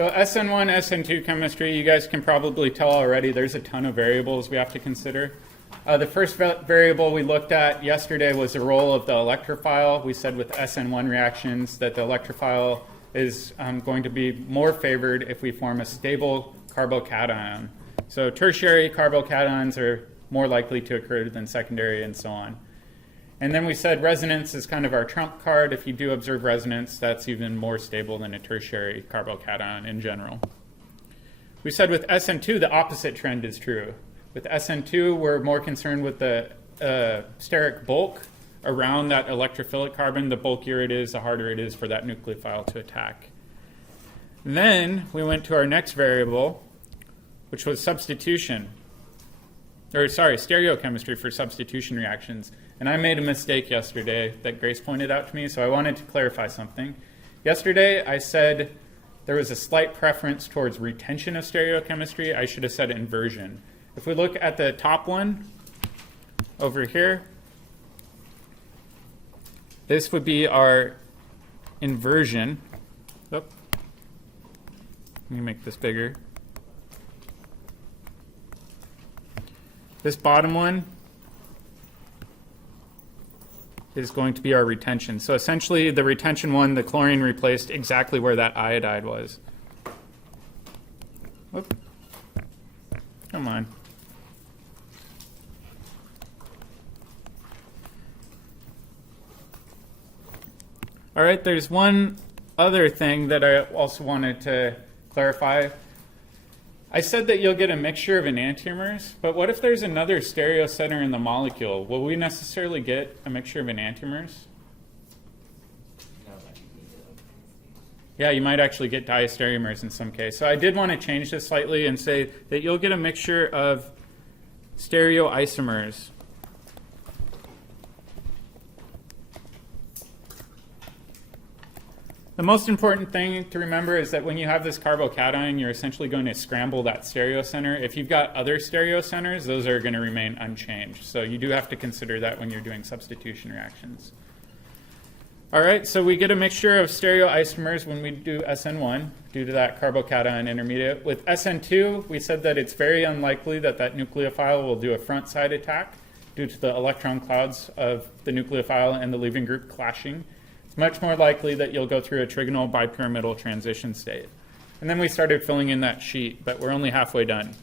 So SN1, SN2 chemistry, you guys can probably tell already there's a ton of variables we have to consider. The first variable we looked at yesterday was the role of the electrophile. We said with SN1 reactions that the electrophile is going to be more favored if we form a stable carbocation. So tertiary carbocations are more likely to occur than secondary and so on. And then we said resonance is kind of our trump card. If you do observe resonance, that's even more stable than a tertiary carbocation in general. We said with SN2, the opposite trend is true. With SN2, we're more concerned with the steric bulk around that electrophilic carbon. The bulkier it is, the harder it is for that nucleophile to attack. Then we went to our next variable, which was substitution. Stereochemistry for substitution reactions. And I made a mistake yesterday that Grace pointed out to me, so I wanted to clarify something. Yesterday, I said there was a slight preference towards retention of stereochemistry. I should have said inversion. If we look at the top one over here, this would be our inversion. Oh, let me make this bigger. This bottom one is going to be our retention. So essentially, the retention one, the chlorine replaced exactly where that iodide was. Whoop. Come on. All right, there's one other thing that I also wanted to clarify. I said that you'll get a mixture of enantiomers, but what if there's another stereo center in the molecule? Will we necessarily get a mixture of enantiomers? Yeah, you might actually get diastereomers in some case. So I did want to change this slightly and say that you'll get a mixture of stereoisomers. The most important thing to remember is that when you have this carbocation, you're essentially going to scramble that stereo center. If you've got other stereo centers, those are going to remain unchanged. So you do have to consider that when you're doing substitution reactions. All right, so we get a mixture of stereoisomers when we do SN1 due to that carbocation intermediate. With SN2, we said that it's very unlikely that that nucleophile will do a front side attack due to the electron clouds of the nucleophile and the leaving group clashing. It's much more likely that you'll go through a trigonal bipyramidal transition state. And then we started filling in that sheet, but we're only halfway done.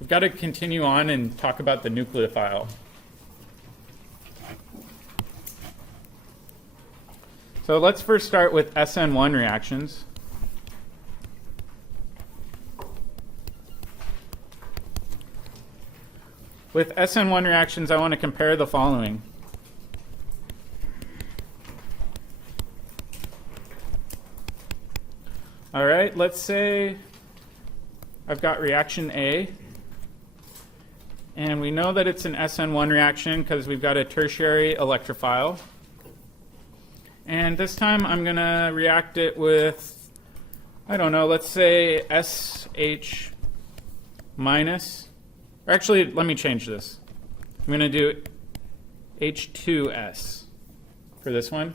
We've got to continue on and talk about the nucleophile. So let's first start with SN1 reactions. With SN1 reactions, I want to compare the following. All right, let's say I've got reaction A, and we know that it's an SN1 reaction because we've got a tertiary electrophile. And this time I'm going to react it with, I don't know, let's say SH minus. Or actually, let me change this. I'm going to do H2S for this one.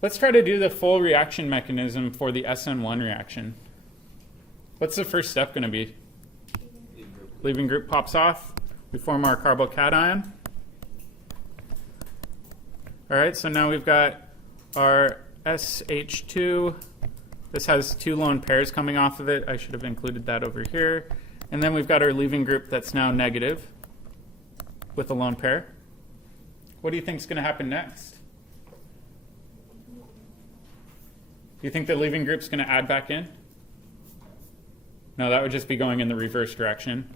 Let's try to do the full reaction mechanism for the SN1 reaction. What's the first step going to be? Leaving group pops off. We form our carbocation. All right, so now we've got our SH2. This has two lone pairs coming off of it. I should have included that over here. And then we've got our leaving group that's now negative with a lone pair. What do you think is going to happen next? Do you think the leaving group's going to add back in? No, that would just be going in the reverse direction.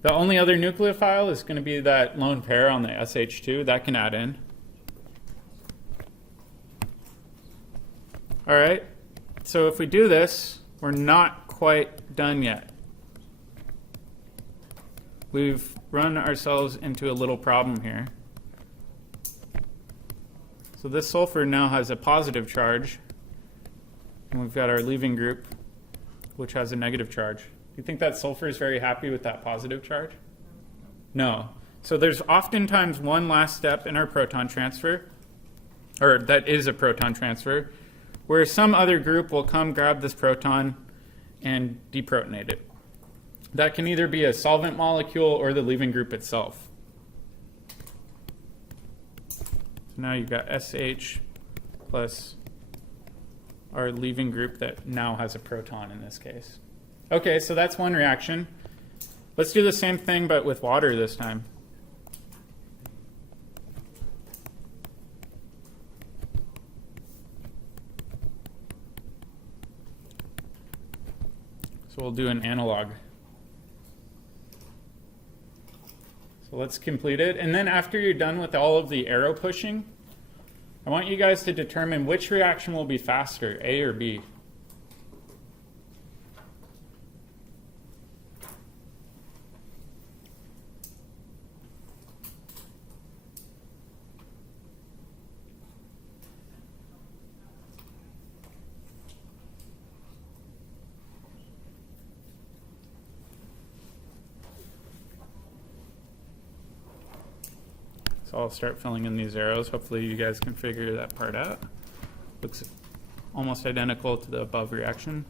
The only other nucleophile is going to be that lone pair on the SH2. That can add in. All right, so if we do this, we're not quite done yet. We've run ourselves into a little problem here. So this sulfur now has a positive charge. And we've got our leaving group, which has a negative charge. Do you think that sulfur is very happy with that positive charge? No. So there's oftentimes one last step in our proton transfer, or that is a proton transfer, where some other group will come grab this proton and deprotonate it. That can either be a solvent molecule or the leaving group itself. So now you've got SH plus our leaving group that now has a proton in this case. Okay, so that's one reaction. Let's do the same thing but with water this time. So we'll do an analog. So let's complete it. And then after you're done with all of the arrow pushing, I want you guys to determine which reaction will be faster, A or B. So I'll start filling in these arrows. Hopefully you guys can figure that part out. Looks almost identical to the above reaction.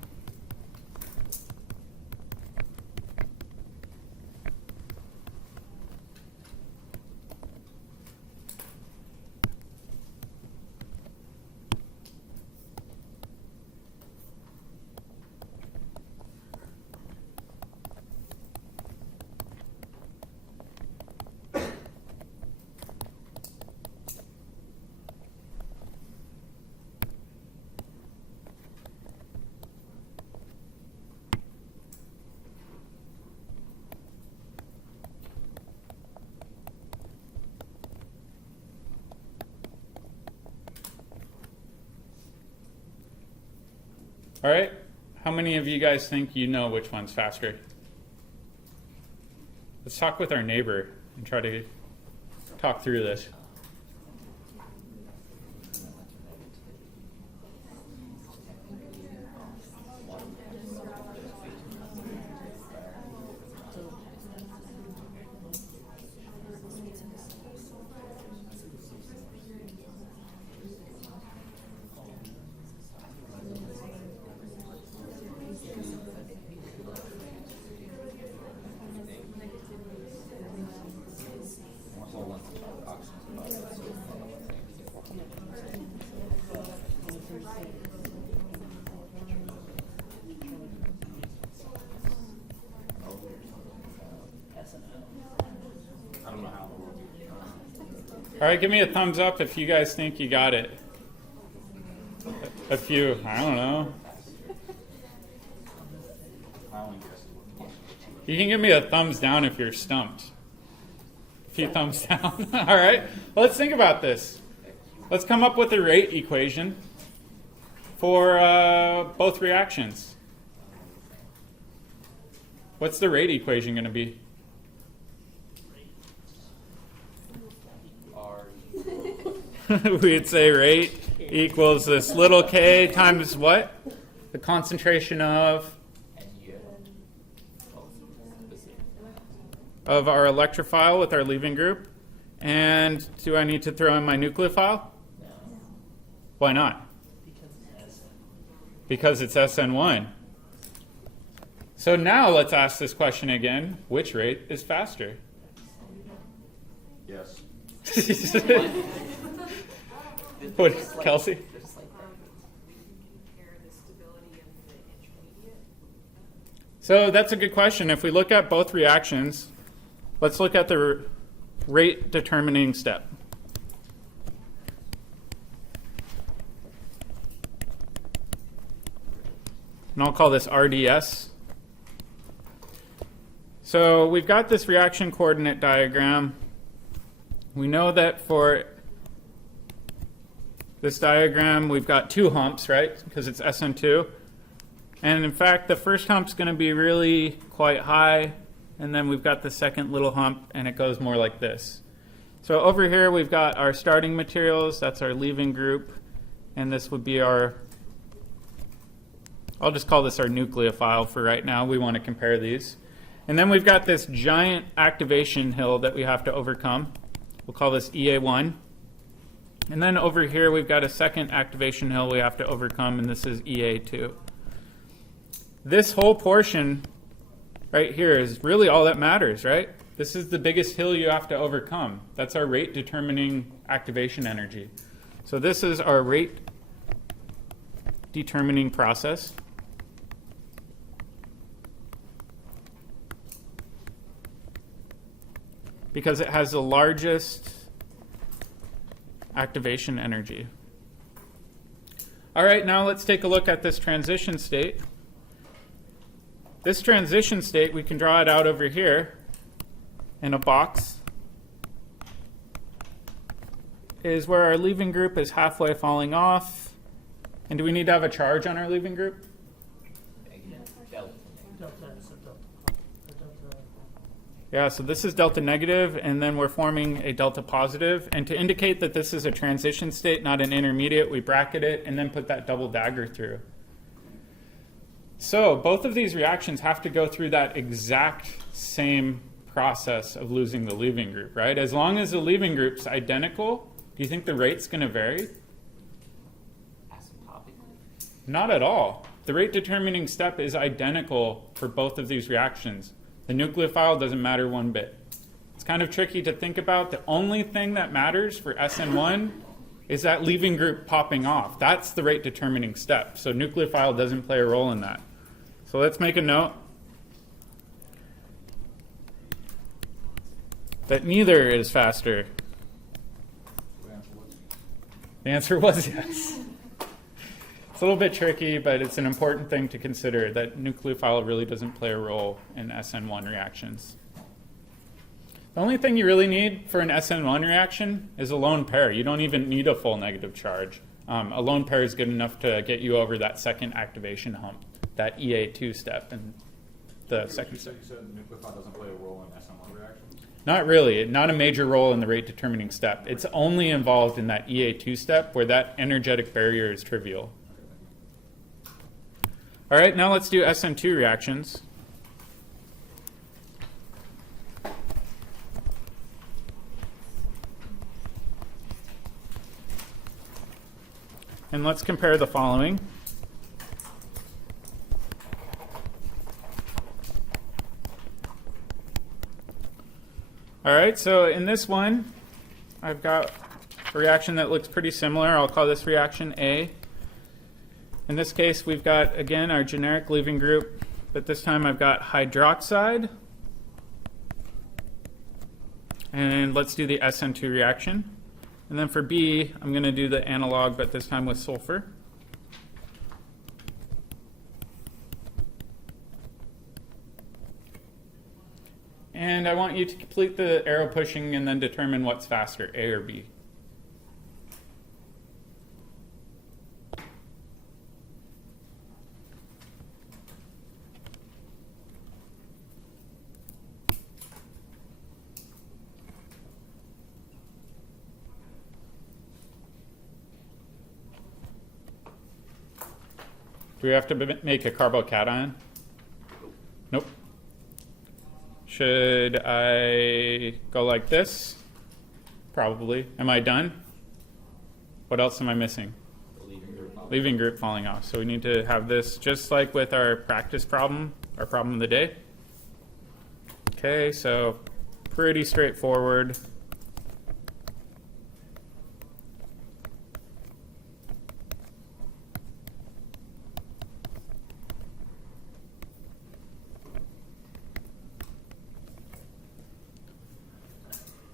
All right, how many of you guys think you know which one's faster? Let's talk with our neighbor and try to talk through this. All right, give me a thumbs up if you guys think you got it. A few, I don't know. You can give me a thumbs down if you're stumped. A few thumbs down. All right, well, let's think about this. Let's come up with a rate equation for both reactions. What's the rate equation going to be? We'd say rate equals this little k times what? The concentration of our electrophile with our leaving group. And do I need to throw in my nucleophile? Why not? Because it's SN1. So now let's ask this question again. Which rate is faster? Yes. What, Kelsey? So that's a good question. If we look at both reactions, let's look at the rate determining step. And I'll call this RDS. So we've got this reaction coordinate diagram. We know that for this diagram, we've got two humps, right? Because it's SN2. And in fact, the first hump's going to be really quite high. And then we've got the second little hump, and it goes more like this. So over here, we've got our starting materials. That's our leaving group. And this would be our, I'll just call this our nucleophile for right now. We want to compare these. And then we've got this giant activation hill that we have to overcome. We'll call this EA1. And then over here, we've got a second activation hill we have to overcome, and this is EA2. This whole portion right here is really all that matters, right? This is the biggest hill you have to overcome. That's our rate determining activation energy. So this is our rate determining process. Because it has the largest activation energy. All right, now let's take a look at this transition state. This transition state, we can draw it out over here in a box, is where our leaving group is halfway falling off. And do we need to have a charge on our leaving group? Yeah, so this is delta negative, and then we're forming a delta positive. And to indicate that this is a transition state, not an intermediate, we bracket it and then put that double dagger through. So both of these reactions have to go through that exact same process of losing the leaving group, right? As long as the leaving group's identical, do you think the rate's going to vary? Not at all. The rate determining step is identical for both of these reactions. The nucleophile doesn't matter one bit. It's kind of tricky to think about. The only thing that matters for SN1 is that leaving group popping off. That's the rate determining step. So nucleophile doesn't play a role in that. So let's make a note that neither is faster. The answer was yes. It's a little bit tricky, but it's an important thing to consider that nucleophile really doesn't play a role in SN1 reactions. The only thing you really need for an SN1 reaction is a lone pair. You don't even need a full negative charge. A lone pair is good enough to get you over that second activation hump, that EA2 step and the second step. You said nucleophile doesn't play a role in SN1 reactions? Not really. Not a major role in the rate determining step. It's only involved in that EA2 step where that energetic barrier is trivial. All right, now let's do SN2 reactions. And let's compare the following. All right, so in this one, I've got a reaction that looks pretty similar. I'll call this reaction A. In this case, we've got, again, our generic leaving group, but this time I've got hydroxide. And let's do the SN2 reaction. And then for B, I'm going to do the analog, but this time with sulfur. And I want you to complete the arrow pushing and then determine what's faster, A or B. Do we have to make a carbocation? Nope. Should I go like this? Probably. Am I done? What else am I missing? Leaving group falling off. So we need to have this just like with our practice problem, our problem of the day. Okay, so pretty straightforward.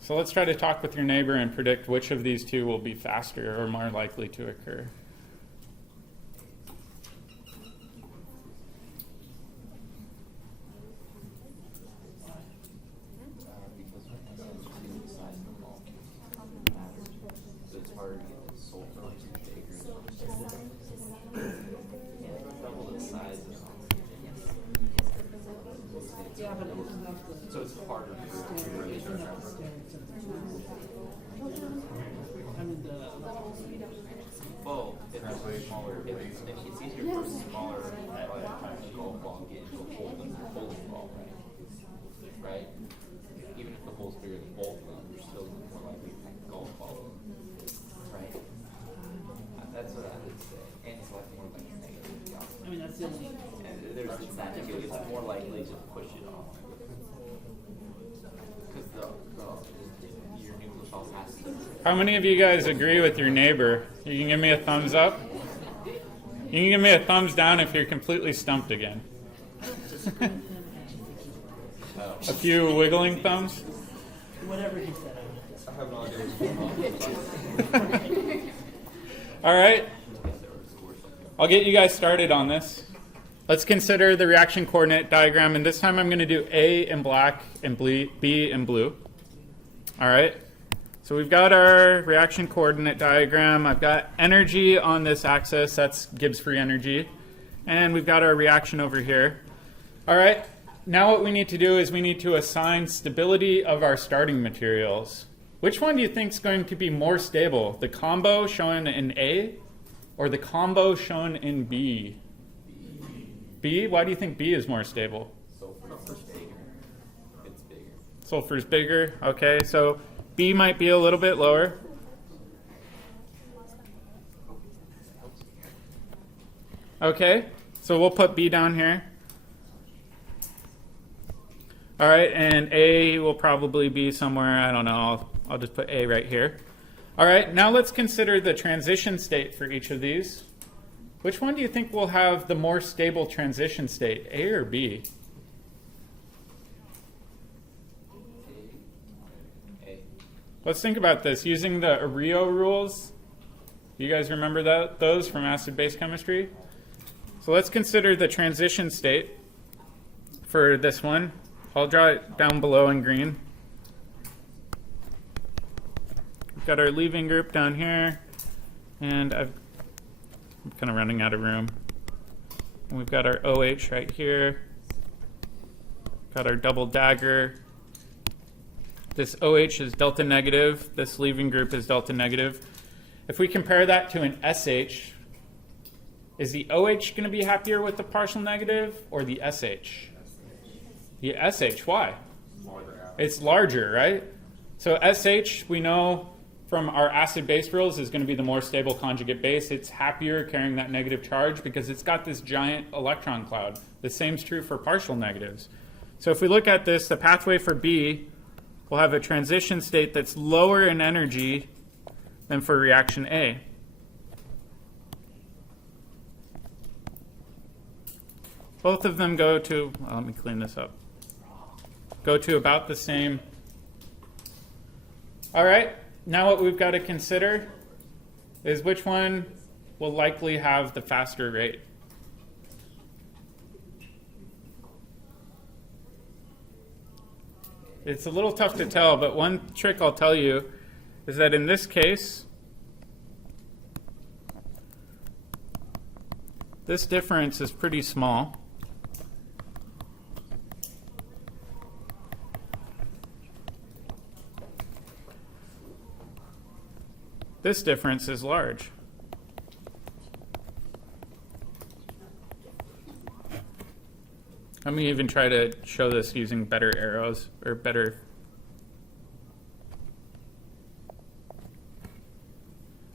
So let's try to talk with your neighbor and predict which of these two will be faster or more likely to occur. So it's harder to raise your well, it's smaller. It's easier for a smaller golf ball to get into a hole than a bowling ball, right? Even if the hole's bigger than both of them, you're still more likely to pack a golf ball, right? And it's like more like negative. I mean, that's the only. And there's it's more likely to push it off. Because your nucleophile has to. How many of you guys agree with your neighbor? You can give me a thumbs up. You can give me a thumbs down if you're completely stumped again. A few wiggling thumbs. Whatever he said. I have no idea. All right. I'll get you guys started on this. Let's consider the reaction coordinate diagram, and this time I'm going to do A in black and B in blue. All right. So we've got our reaction coordinate diagram. I've got energy on this axis. That's Gibbs free energy. And we've got our reaction over here. All right. Now what we need to do is we need to assign stability of our starting materials. Which one do you think is going to be more stable? The combo shown in A or the combo shown in B? B? Why do you think B is more stable? Sulfur's bigger. It's bigger. Sulfur's bigger. Okay, so B might be a little bit lower. Okay, so we'll put B down here. All right, and A will probably be somewhere, I don't know, I'll just put A right here. All right, now let's consider the transition state for each of these. Which one do you think will have the more stable transition state, A or B? A. Let's think about this using the Oreo rules. You guys remember those from acid-base chemistry? So let's consider the transition state for this one. I'll draw it down below in green. We've got our leaving group down here, and I'm kind of running out of room. And we've got our OH right here. Got our double dagger. This OH is delta negative. This leaving group is delta negative. If we compare that to an SH, is the OH going to be happier with the partial negative or the SH? The SH, why? It's larger, right? So SH, we know from our acid-base rules, is going to be the more stable conjugate base. It's happier carrying that negative charge because it's got this giant electron cloud. The same is true for partial negatives. So if we look at this, the pathway for B will have a transition state that's lower in energy than for reaction A. Both of them go to, well, let me clean this up. Go to about the same. All right, now what we've got to consider is which one will likely have the faster rate. It's a little tough to tell, but one trick I'll tell you is that in this case, this difference is pretty small. This difference is large. Let me even try to show this using better arrows or better.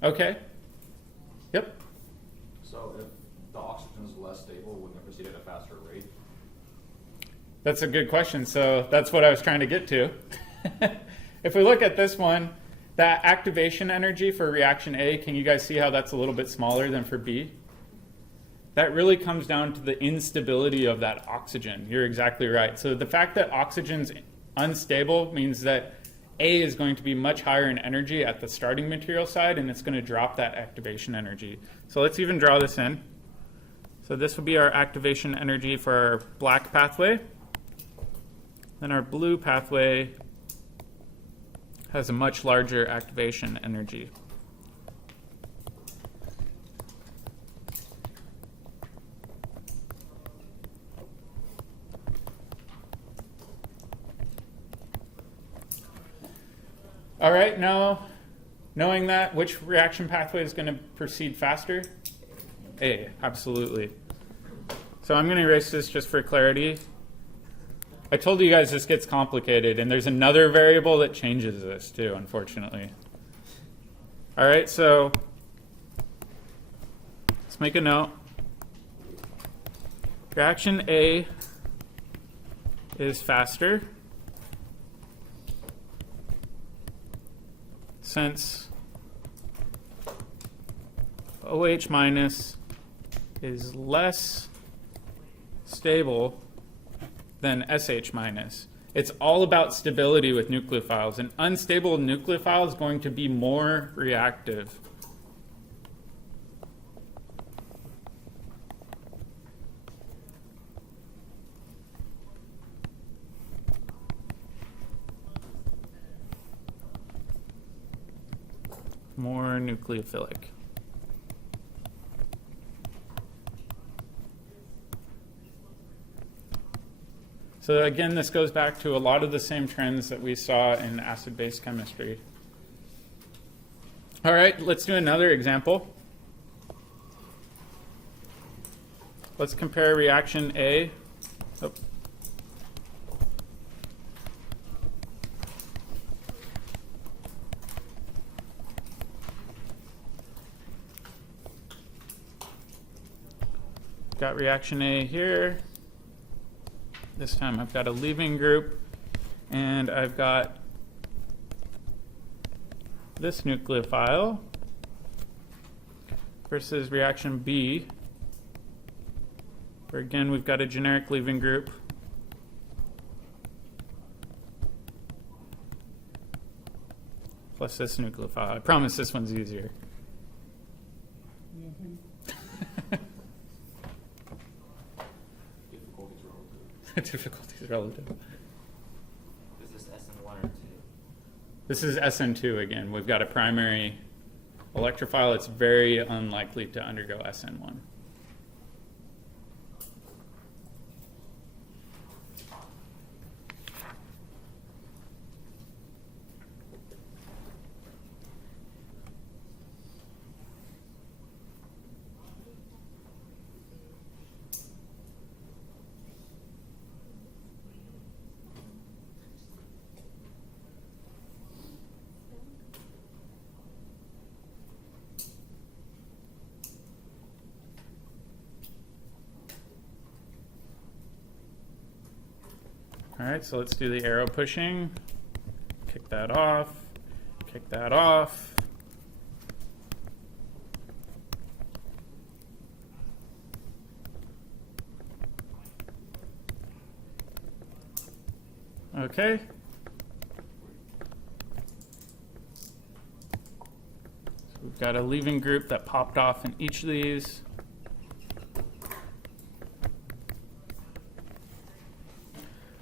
Okay. Yep. So if the oxygen is less stable, wouldn't it proceed at a faster rate? That's a good question. So that's what I was trying to get to. If we look at this one, that activation energy for reaction A, can you guys see how that's a little bit smaller than for B? That really comes down to the instability of that oxygen. You're exactly right. So the fact that oxygen's unstable means that A is going to be much higher in energy at the starting material side, and it's going to drop that activation energy. So let's even draw this in. So this will be our activation energy for our black pathway. Then our blue pathway has a much larger activation energy. All right, now knowing that, which reaction pathway is going to proceed faster? A, absolutely. So I'm going to erase this just for clarity. I told you guys this gets complicated, and there's another variable that changes this too, unfortunately. All right, so Let's make a note. Reaction A is faster since OH minus is less stable than SH minus. It's all about stability with nucleophiles. An unstable nucleophile is going to be more reactive. More nucleophilic. So again, this goes back to a lot of the same trends that we saw in acid-base chemistry. All right, let's do another example. Let's compare reaction A. Oh. Got reaction A here. This time I've got a leaving group, and I've got this nucleophile versus reaction B, where again we've got a generic leaving group. Plus this nucleophile. I promise this one's easier. Difficulty is relative. Is this SN1 or 2? This is SN2 again. We've got a primary electrophile. It's very unlikely to undergo SN1. All right, so let's do the arrow pushing. Kick that off. Kick that off. Okay. So we've got a leaving group that popped off in each of these.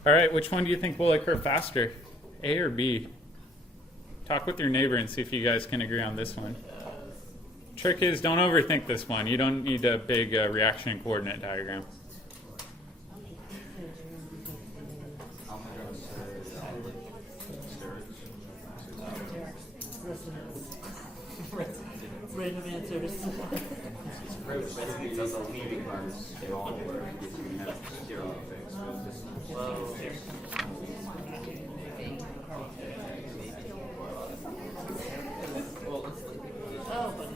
All right, which one do you think will occur faster, A or B? Talk with your neighbor and see if you guys can agree on this one. Trick is, don't overthink this one. You don't need a big reaction and coordinate diagram. I'm gonna say Random answers. Residue does a leaving part. they all work if you have zero things. Whoa. Well, let's look. Oh, but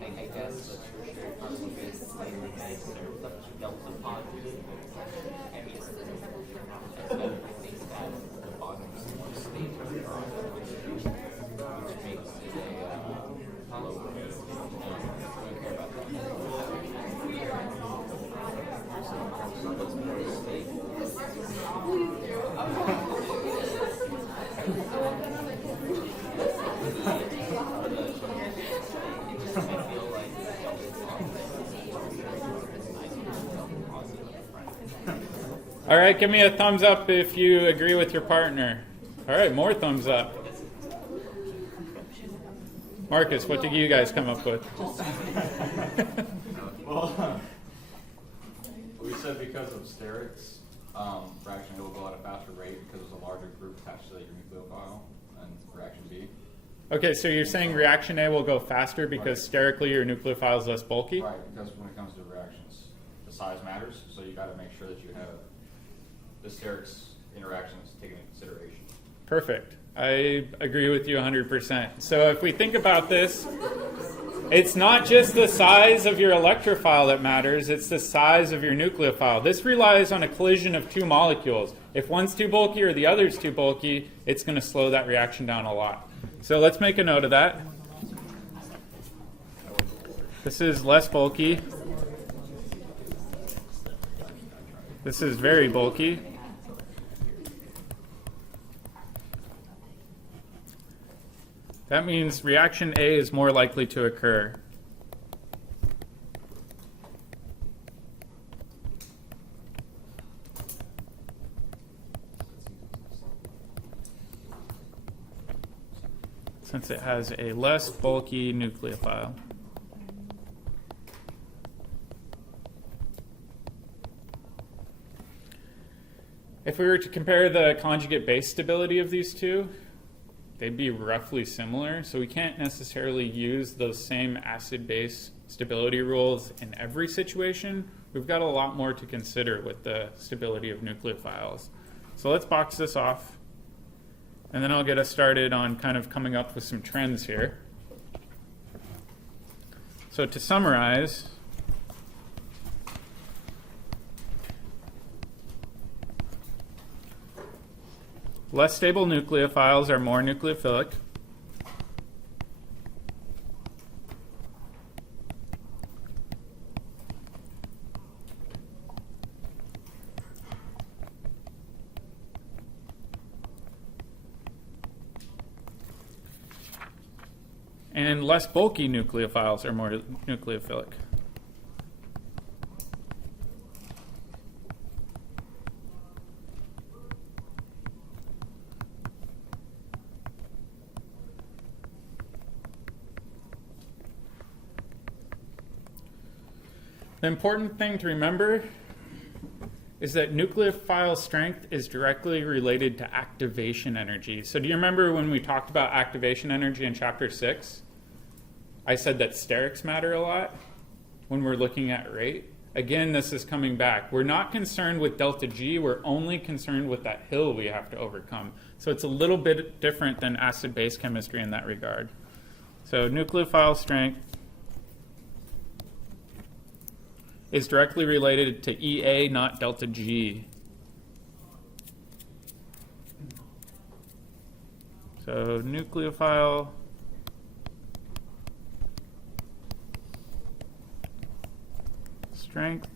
I guess the tertiary particle is slightly nicer, delta positive. I mean, that's better to think that the bottom is more stable, which makes it a lower. Don't care about that. So it's more stable. All right, give me a thumbs up if you agree with your partner. All right, more thumbs up. Marcus, what did you guys come up with? Well, we said because of sterics, reaction A will go at a faster rate because there's a larger group attached to your nucleophile, and reaction B. Okay, so you're saying reaction A will go faster because sterically your nucleophile is less bulky? Right, because when it comes to reactions, the size matters, so you got to make sure that you have the sterics interactions taken into consideration. Perfect. I agree with you 100%. So if we think about this, it's not just the size of your electrophile that matters, it's the size of your nucleophile. This relies on a collision of two molecules. If one's too bulky or the other's too bulky, it's going to slow that reaction down a lot. So let's make a note of that. This is less bulky. This is very bulky. That means reaction A is more likely to occur. Since it has a less bulky nucleophile. If we were to compare the conjugate base stability of these two, they'd be roughly similar, so we can't necessarily use those same acid-base stability rules in every situation. We've got a lot more to consider with the stability of nucleophiles. So let's box this off, and then I'll get us started on kind of coming up with some trends here. So to summarize, less stable nucleophiles are more nucleophilic. And less bulky nucleophiles are more nucleophilic. The important thing to remember is that nucleophile strength is directly related to activation energy. So do you remember when we talked about activation energy in chapter 6? I said that sterics matter a lot when we're looking at rate. Again, this is coming back. We're not concerned with delta G, we're only concerned with that hill we have to overcome. So it's a little bit different than acid-base chemistry in that regard. So nucleophile strength is directly related to EA, not delta G. So nucleophile strength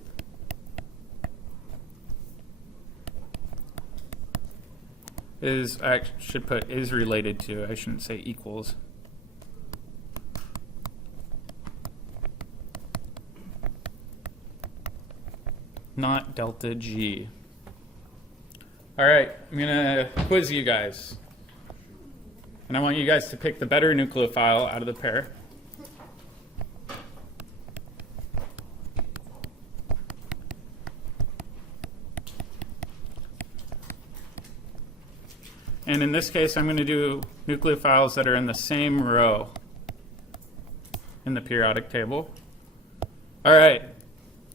is, I should put is related to, I shouldn't say equals. Not delta G. All right, I'm going to quiz you guys. And I want you guys to pick the better nucleophile out of the pair. And in this case, I'm going to do nucleophiles that are in the same row in the periodic table. All right.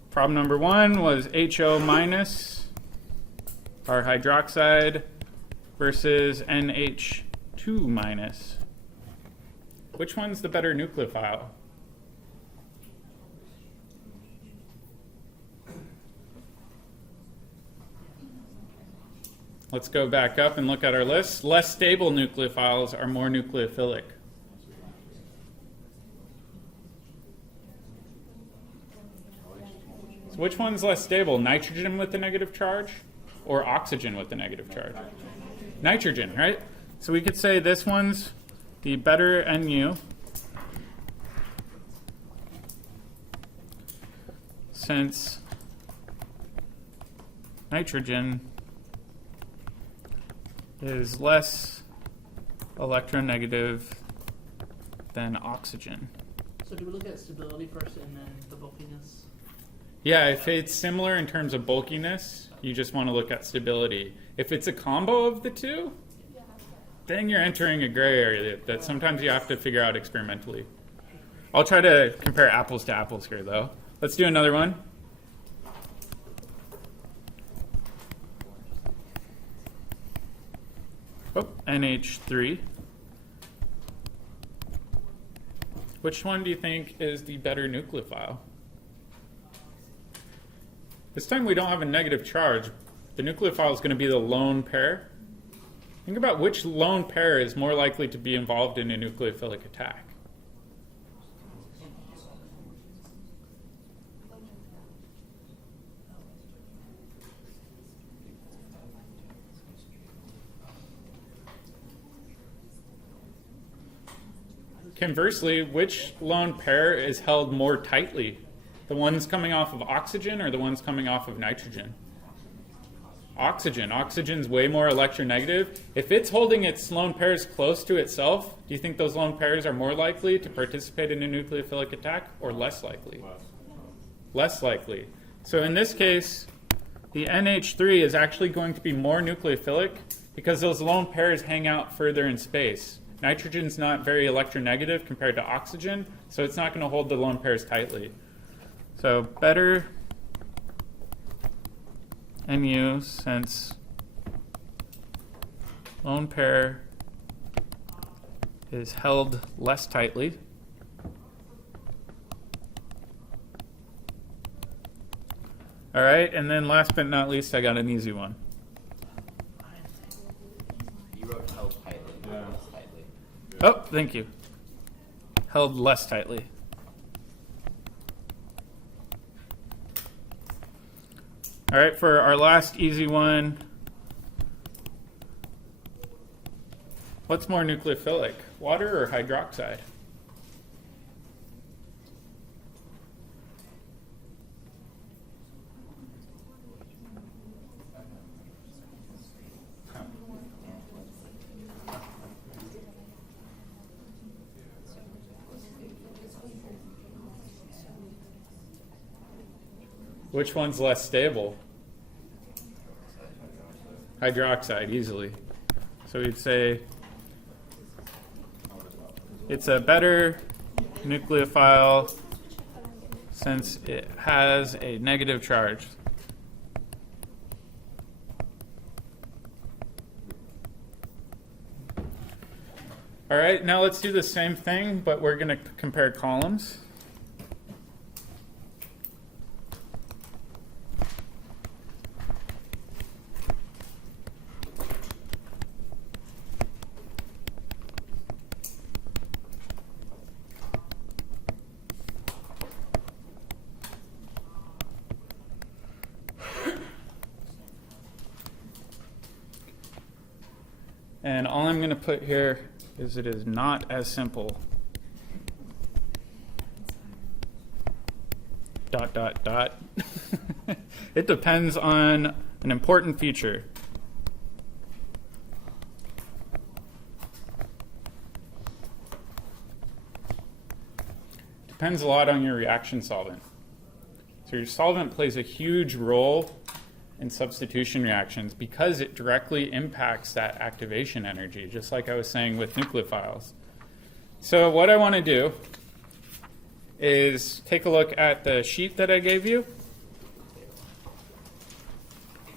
Problem number 1 was HO minus, our hydroxide, versus NH2 minus. Which one's the better nucleophile? Let's go back up and look at our list. Less stable nucleophiles are more nucleophilic. So which one's less stable? Nitrogen with the negative charge or oxygen with the negative charge? Nitrogen, right? So we could say this one's the better NU since nitrogen is less electronegative than oxygen. So do we look at stability first and then the bulkiness? Yeah, if it's similar in terms of bulkiness, you just want to look at stability. If it's a combo of the two, then you're entering a gray area that sometimes you have to figure out experimentally. I'll try to compare apples to apples here, though. Let's do another one. NH3. Which one do you think is the better nucleophile? This time we don't have a negative charge. The nucleophile is going to be the lone pair. Think about which lone pair is more likely to be involved in a nucleophilic attack. Conversely, which lone pair is held more tightly? The ones coming off of oxygen or the ones coming off of nitrogen? Oxygen. Oxygen's way more electronegative. If it's holding its lone pairs close to itself, do you think those lone pairs are more likely to participate in a nucleophilic attack or less likely? Less likely. So in this case, the NH3 is actually going to be more nucleophilic because those lone pairs hang out further in space. Nitrogen's not very electronegative compared to oxygen, so it's not going to hold the lone pairs tightly. So better NU since lone pair is held less tightly. All right, and then last but not least, I got an easy one. You wrote held tightly, not less tightly. Oh, thank you. Held less tightly. All right, for our last easy one, what's more nucleophilic, water or hydroxide? Which one's less stable? Hydroxide, easily. So we'd say it's a better nucleophile since it has a negative charge. All right, now let's do the same thing, but we're going to compare columns. And all I'm going to put here is it is not as simple. ... It depends on an important feature. Depends a lot on your reaction solvent. So your solvent plays a huge role in substitution reactions because it directly impacts that activation energy, just like I was saying with nucleophiles. So what I want to do is take a look at the sheet that I gave you.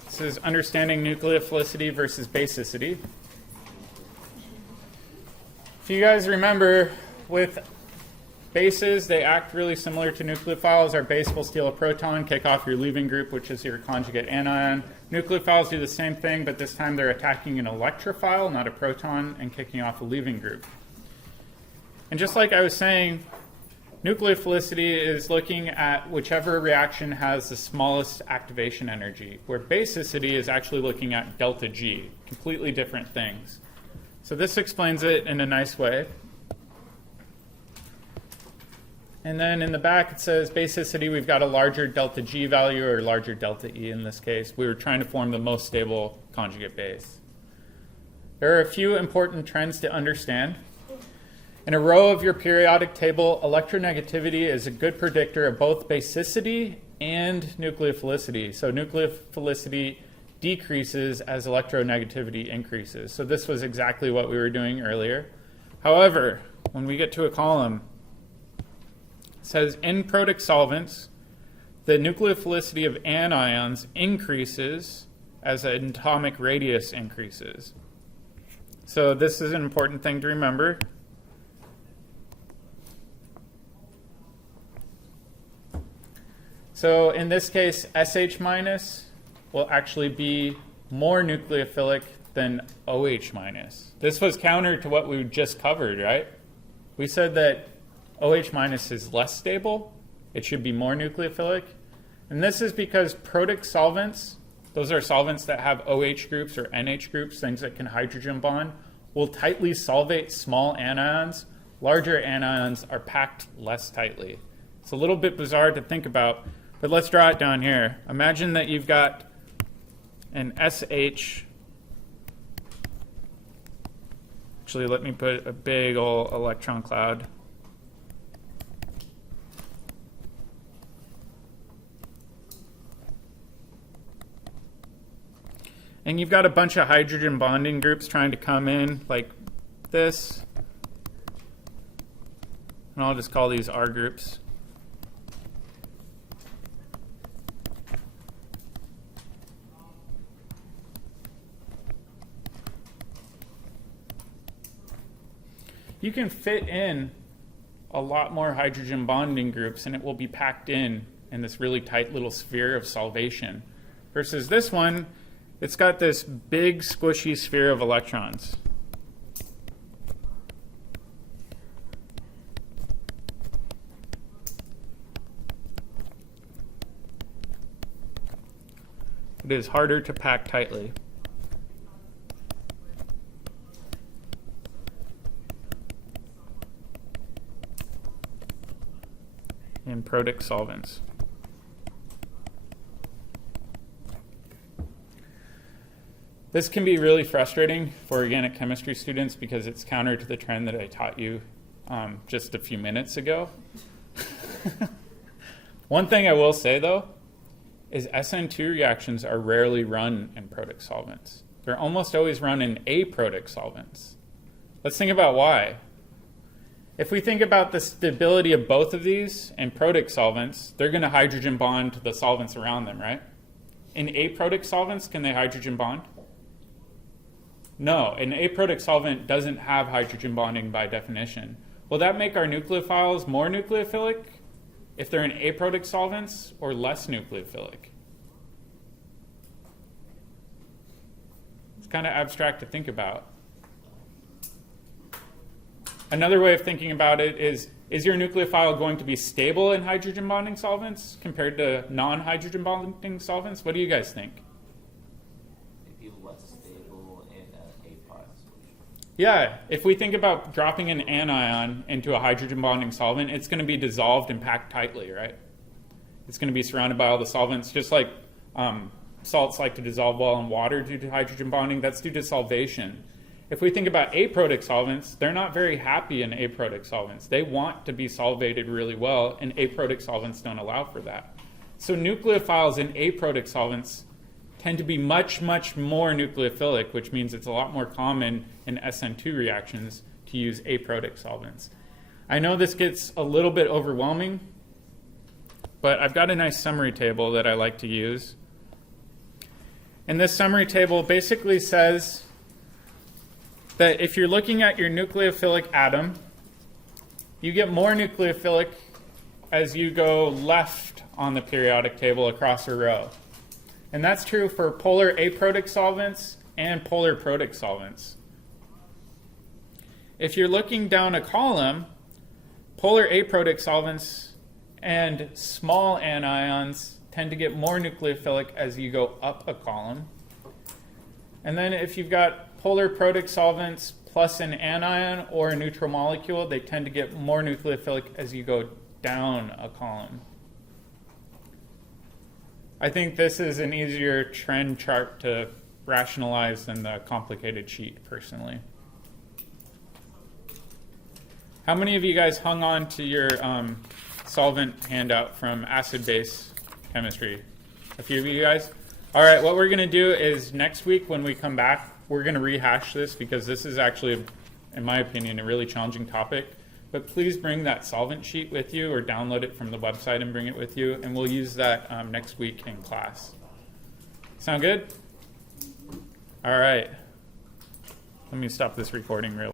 This is understanding nucleophilicity versus basicity. If you guys remember, with bases, they act really similar to nucleophiles. Our base will steal a proton, kick off your leaving group, which is your conjugate anion. Nucleophiles do the same thing, but this time they're attacking an electrophile, not a proton, and kicking off a leaving group. And just like I was saying, nucleophilicity is looking at whichever reaction has the smallest activation energy, where basicity is actually looking at delta G, completely different things. So this explains it in a nice way. And then in the back it says basicity, we've got a larger delta G value or larger delta E in this case. We were trying to form the most stable conjugate base. There are a few important trends to understand. In a row of your periodic table, electronegativity is a good predictor of both basicity and nucleophilicity. So nucleophilicity decreases as electronegativity increases. So this was exactly what we were doing earlier. However, when we get to a column, it says in protic solvents, the nucleophilicity of anions increases as an atomic radius increases. So this is an important thing to remember. So in this case, SH minus will actually be more nucleophilic than OH minus. This was counter to what we just covered, right? We said that OH minus is less stable. It should be more nucleophilic. And this is because protic solvents, those are solvents that have OH groups or NH groups, things that can hydrogen bond, will tightly solvate small anions. Larger anions are packed less tightly. It's a little bit bizarre to think about, but let's draw it down here. Imagine that you've got an SH. Actually, let me put a big old electron cloud. And you've got a bunch of hydrogen bonding groups trying to come in like this. And I'll just call these R groups. You can fit in a lot more hydrogen bonding groups and it will be packed in this really tight little sphere of solvation. Versus this one, it's got this big squishy sphere of electrons. It is harder to pack tightly. In protic solvents. This can be really frustrating for organic chemistry students because it's counter to the trend that I taught you just a few minutes ago. One thing I will say though is SN2 reactions are rarely run in protic solvents. They're almost always run in aprotic solvents. Let's think about why. If we think about the stability of both of these in protic solvents, they're going to hydrogen bond to the solvents around them, right? In aprotic solvents, can they hydrogen bond? No, an aprotic solvent doesn't have hydrogen bonding by definition. Will that make our nucleophiles more nucleophilic if they're in aprotic solvents or less nucleophilic? It's kind of abstract to think about. Another way of thinking about it is your nucleophile going to be stable in hydrogen bonding solvents compared to non-hydrogen bonding solvents? What do you guys think? It'd be less stable in an aprotic solution. Yeah, if we think about dropping an anion into a hydrogen bonding solvent, it's going to be dissolved and packed tightly, right? It's going to be surrounded by all the solvents, just like salts like to dissolve well in water due to hydrogen bonding. That's due to solvation. If we think about aprotic solvents, they're not very happy in aprotic solvents. They want to be solvated really well, and aprotic solvents don't allow for that. So nucleophiles in aprotic solvents tend to be much, much more nucleophilic, which means it's a lot more common in SN2 reactions to use aprotic solvents. I know this gets a little bit overwhelming, but I've got a nice summary table that I like to use. And this summary table basically says that if you're looking at your nucleophilic atom, you get more nucleophilic as you go left on the periodic table across a row. And that's true for polar aprotic solvents and polar protic solvents. If you're looking down a column, polar aprotic solvents and small anions tend to get more nucleophilic as you go up a column. And then if you've got polar protic solvents plus an anion or a neutral molecule, they tend to get more nucleophilic as you go down a column. I think this is an easier trend chart to rationalize than the complicated sheet, personally. How many of you guys hung on to your solvent handout from acid-base chemistry? A few of you guys? All right, what we're going to do is next week when we come back, we're going to rehash this because this is actually, in my opinion, a really challenging topic. But please bring that solvent sheet with you or download it from the website and bring it with you, and we'll use that next week in class. Sound good? All right. Let me stop this recording real